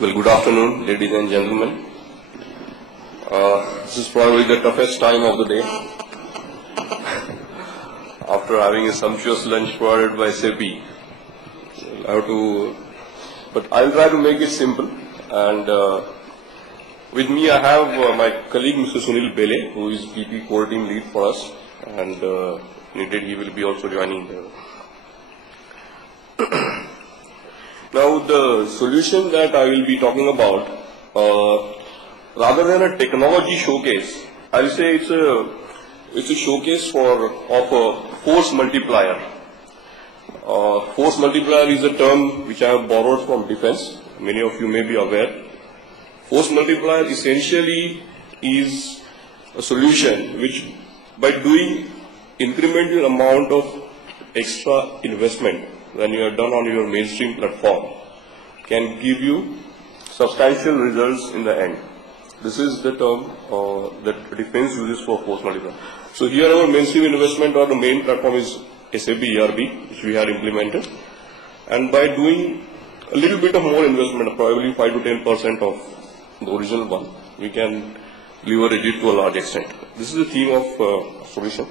Well, good afternoon, ladies and gentlemen. This is probably the toughest time of the day. After having a sumptuous lunch provided by SAP, but I'll try to make it simple. And with me, I have my colleague, Mr. Sunil Bele, who is VP Core Team Lead for us, and needed he will be also joining. Now, the solution that I will be talking about, rather than a technology showcase, I'll say it's a showcase of a force multiplier. Force multiplier is a term which I have borrowed from defense. Many of you may be aware. Force multiplier essentially is a solution which, by doing incremental amount of extra investment when you are done on your mainstream platform, can give you substantial results in the end. This is the term that defense uses for force multiplier. So here our mainstream investment or the main platform is SAP ERP, which we have implemented. And by doing a little bit of more investment, probably 5 to 10% of the original one, we can leverage it to a large extent. This is the theme of solution.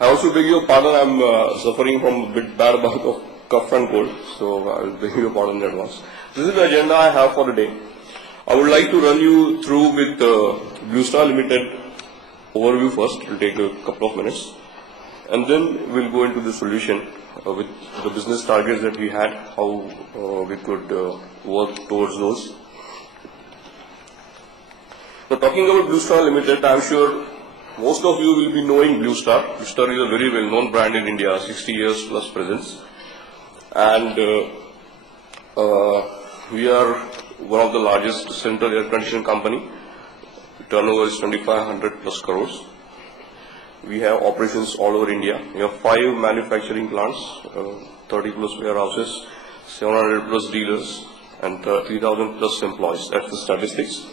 I also beg your pardon, I'm suffering from a bit bad bout of cough and cold, so I will beg your pardon in advance. This is the agenda I have for the day. I would like to run you through with Blue Star Limited overview first. It will take a couple of minutes. And then we'll go into the solution with the business targets that we had, how we could work towards those. Now, talking about Blue Star Limited, I'm sure most of you will be knowing Blue Star. Blue Star is a very well-known brand in India, 60 years plus presence. And we are one of the largest central air conditioning company. Turnover is 2,500 plus crores. We have operations all over India. We have 5 manufacturing plants, 30 plus warehouses, 700 plus dealers, and 3,000 plus employees. That's the statistics.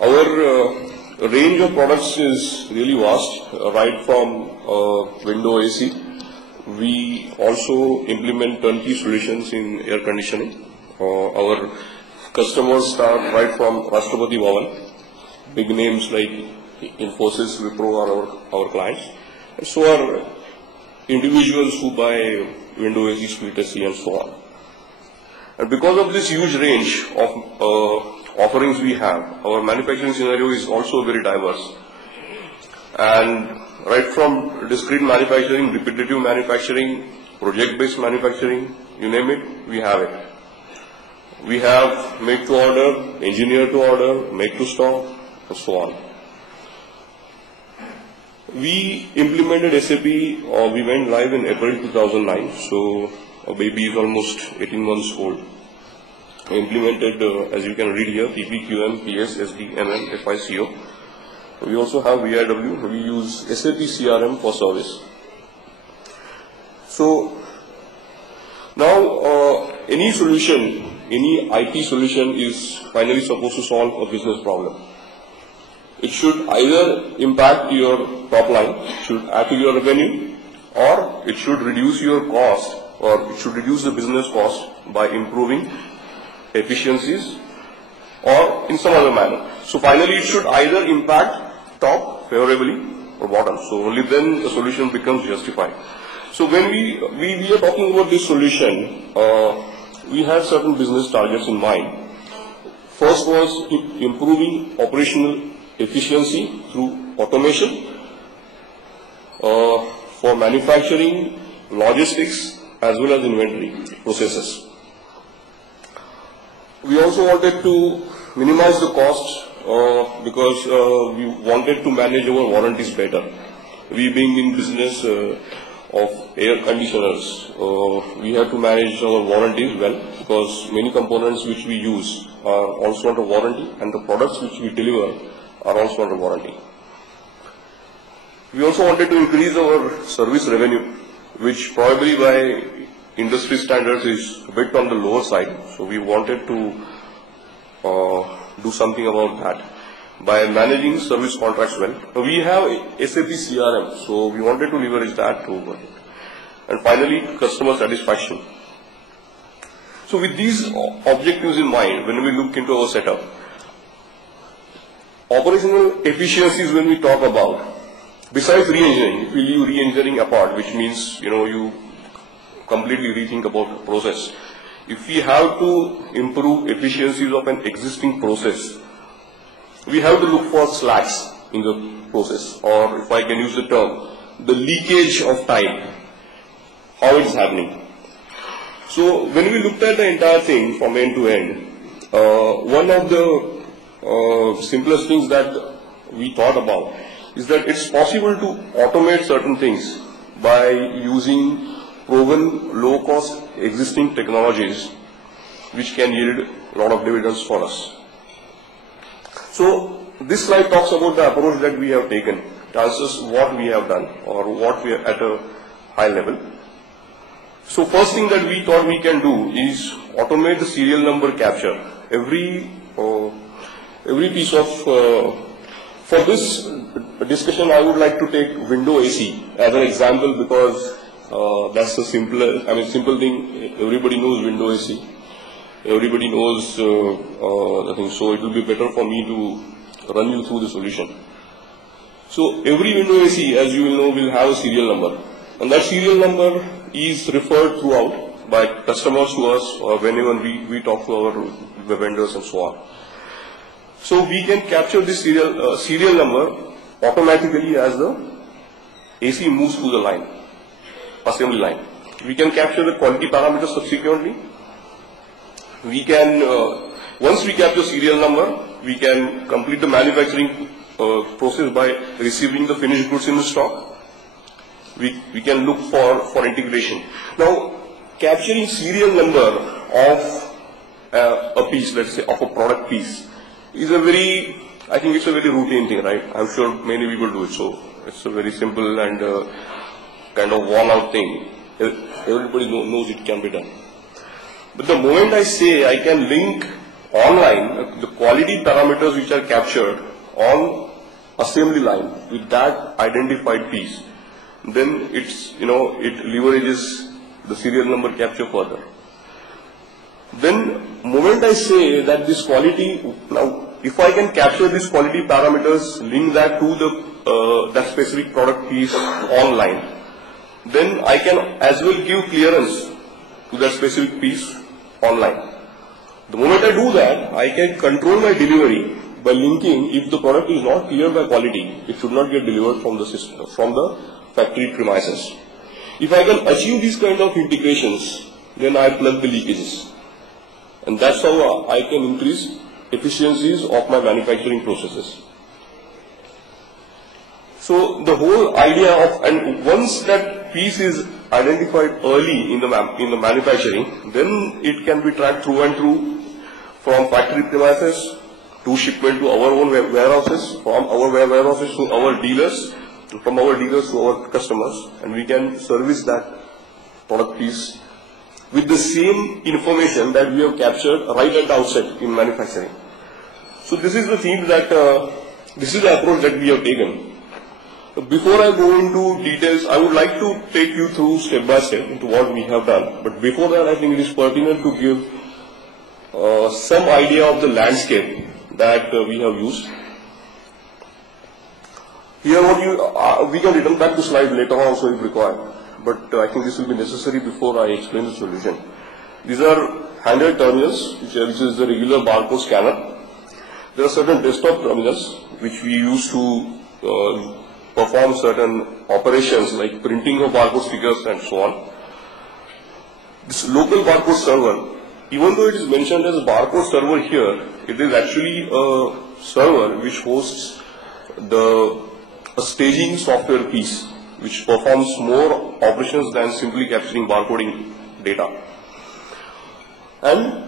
Our range of products is really vast, right from window AC. We also implement turnkey solutions in air conditioning. Our customers start right from Rashtrapati Bhavan. Big names like Infosys, Wipro are our clients. And so are individuals who buy window AC, split AC, and so on. And because of this huge range of offerings we have, our manufacturing scenario is also very diverse. And right from discrete manufacturing, repetitive manufacturing, project-based manufacturing, you name it, we have it. We have make to order, engineer to order, make to stock, and so on. We implemented SAP, we went live in April 2009, so our baby is almost 18 months old. We implemented, as you can read here, PPQM, PS, SD, MM, FICO. We also have VIW. We use SAP CRM for service. So now any solution, any IT solution is finally supposed to solve a business problem. It should either impact your top line, it should add to your revenue, or it should reduce your cost, or it should reduce the business cost by improving efficiencies or in some other manner. So finally it should either impact top favorably or bottom. So only then the solution becomes justified. So when we are talking about this solution, we had certain business targets in mind. First was improving operational efficiency through automation for manufacturing, logistics, as well as inventory processes. We also wanted to minimize the cost because we wanted to manage our warranties better. We being in business of air conditioners, we have to manage our warranties well because many components which we use are also under warranty and the products which we deliver are also under warranty. We also wanted to increase our service revenue, which probably by industry standards is a bit on the lower side. So we wanted to do something about that by managing service contracts well. We have SAP CRM, so we wanted to leverage that too. And finally, customer satisfaction. So with these objectives in mind, when we look into our setup, operational efficiencies when we talk about, besides re-engineering, if we leave re-engineering apart, which means, you completely rethink about the process. If we have to improve efficiencies of an existing process, we have to look for slacks in the process, or if I can use the term, the leakage of time, how it is happening. So when we looked at the entire thing from end to end, one of the simplest things that we thought about is that it's possible to automate certain things by using proven low-cost existing technologies which can yield a lot of dividends for us. So this slide talks about the approach that we have taken. It answers what we have done or what we are at a high level. So first thing that we thought we can do is automate the serial number capture. Every piece of, for this discussion I would like to take window AC as an example because that's the simple thing. Everybody knows window AC. Everybody knows the thing. So it will be better for me to run you through the solution. So every window AC, as you will know, will have a serial number. And that serial number is referred throughout by customers to us or whenever we talk to our vendors and so on. So we can capture this serial number automatically as the AC moves through the line, assembly line. We can capture the quality parameters subsequently. We can, once we capture serial number, we can complete the manufacturing process by receiving the finished goods in the stock. We can look for integration. Now, capturing serial number of a piece, let's say of a product piece, is I think it's a very routine thing, right? I'm sure many people do it, so it's a very simple and kind of worn out thing. Everybody knows it can be done. But the moment I say I can link online the quality parameters which are captured on assembly line with that identified piece, then it's, it leverages the serial number capture further. Then, moment I say that this quality, now if I can capture these quality parameters, link that to the that specific product piece online, then I can as well give clearance to that specific piece online. The moment I do that, I can control my delivery by linking. If the product is not cleared by quality, it should not get delivered from the system, from the factory premises. If I can achieve these kind of integrations, then I plug the leakages. And that's how I can increase efficiencies of my manufacturing processes. So the whole idea of, and once that piece is identified early in the manufacturing, then it can be tracked through and through from factory premises to shipment to our own warehouses, from our warehouses to our dealers, from our dealers to our customers, and we can service that product piece with the same information that we have captured right at the outset in manufacturing. So this is the theme that, this is the approach that we have taken. Before I go into details, I would like to take you through step by step into what we have done. But before that, I think it is pertinent to give some idea of the landscape that we have used. Here we can return back to slide later on also if required. But I think this will be necessary before I explain the solution. These are handheld terminals, which is the regular barcode scanner. There are certain desktop terminals which we use to perform certain operations like printing of barcode stickers and so on. This local barcode server, even though it is mentioned as a barcode server here, it is actually a server which hosts a staging software piece which performs more operations than simply capturing barcoding data. And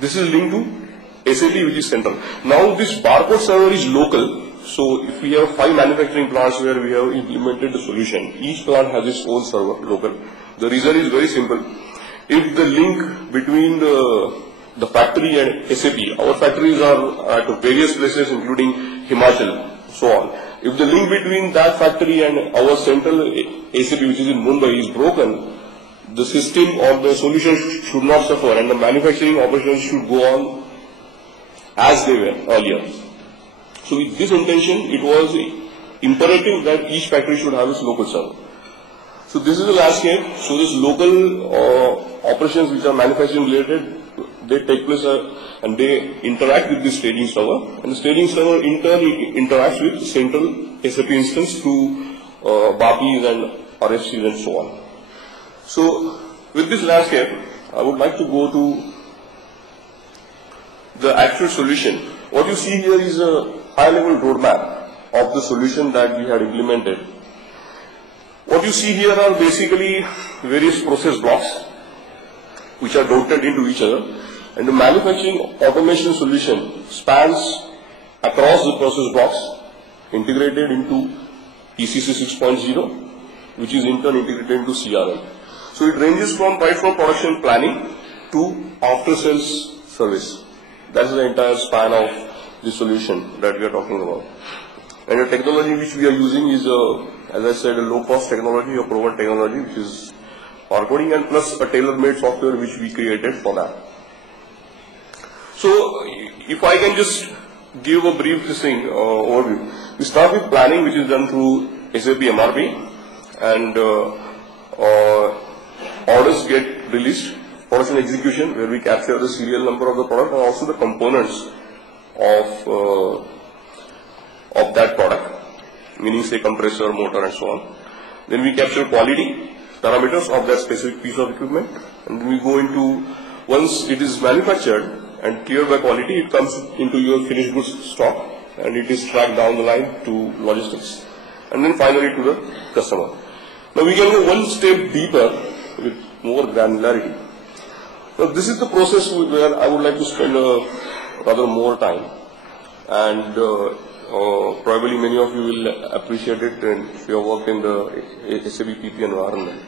this is linked to SAP, which is central. Now this barcode server is local. So if we have 5 manufacturing plants where we have implemented the solution, each plant has its own server, local. The reason is very simple. If the link between the factory and SAP, our factories are at various places including Himachal, so on. If the link between that factory and our central SAP, which is in Mumbai, is broken, the system or the solution should not suffer and the manufacturing operations should go on as they were earlier. So with this intention, it was imperative that each factory should have its local server. So this is the landscape. So this local operations which are manufacturing related, they take place and they interact with the staging server, and the staging server in turn interacts with central SAP instance through BAPIs and RFCs and so on. So with this landscape, I would like to go to the actual solution. What you see here is a high-level roadmap of the solution that we had implemented. What you see here are basically various process blocks which are routed into each other, and the manufacturing automation solution spans across the process blocks integrated into ECC 6.0, which is in turn integrated into CRM. So it ranges from right from production planning to after sales service. That's the entire span of the solution that we are talking about. And the technology which we are using is, as I said, a low-cost technology, a proven technology, which is barcoding, and plus a tailor-made software which we created for that. So, if I can just give a brief overview. We start with planning, which is done through SAP MRP, and orders get released, production execution, where we capture the serial number of the product and also the components of that product, meaning say compressor, motor and so on. Then we capture quality parameters of that specific piece of equipment, and then we go into, once it is manufactured and cleared by quality, it comes into your finished goods stock and it is tracked down the line to logistics, and then finally to the customer. Now we can go one step deeper with more granularity. Now this is the process where I would like to spend rather more time, and probably many of you will appreciate it and if you have worked in the SAP PP environment.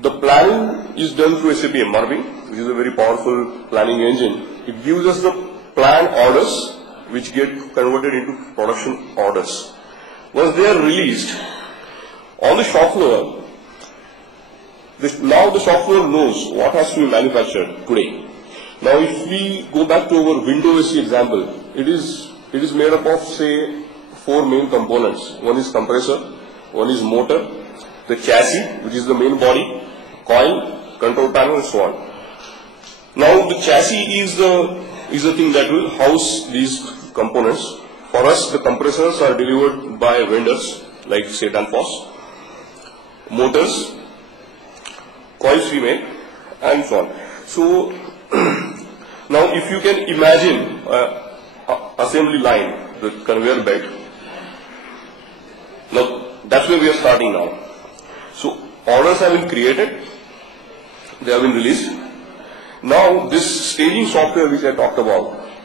The planning is done through SAP MRP, which is a very powerful planning engine. It gives us the planned orders which get converted into production orders. Once they are released on the shop floor, now the shop floor knows what has to be manufactured today. Now if we go back to our window AC example, it is made up of say 4 main components. One is compressor, one is motor, the chassis, which is the main body, coil, control panel and so on. Now the chassis is the thing that will house these components. For us, the compressors are delivered by vendors like say Danfoss, motors, coils we make and so on. So now if you can imagine assembly line, the conveyor belt, now that's where we are starting now. So orders have been created, they have been released. Now this staging software which I talked about,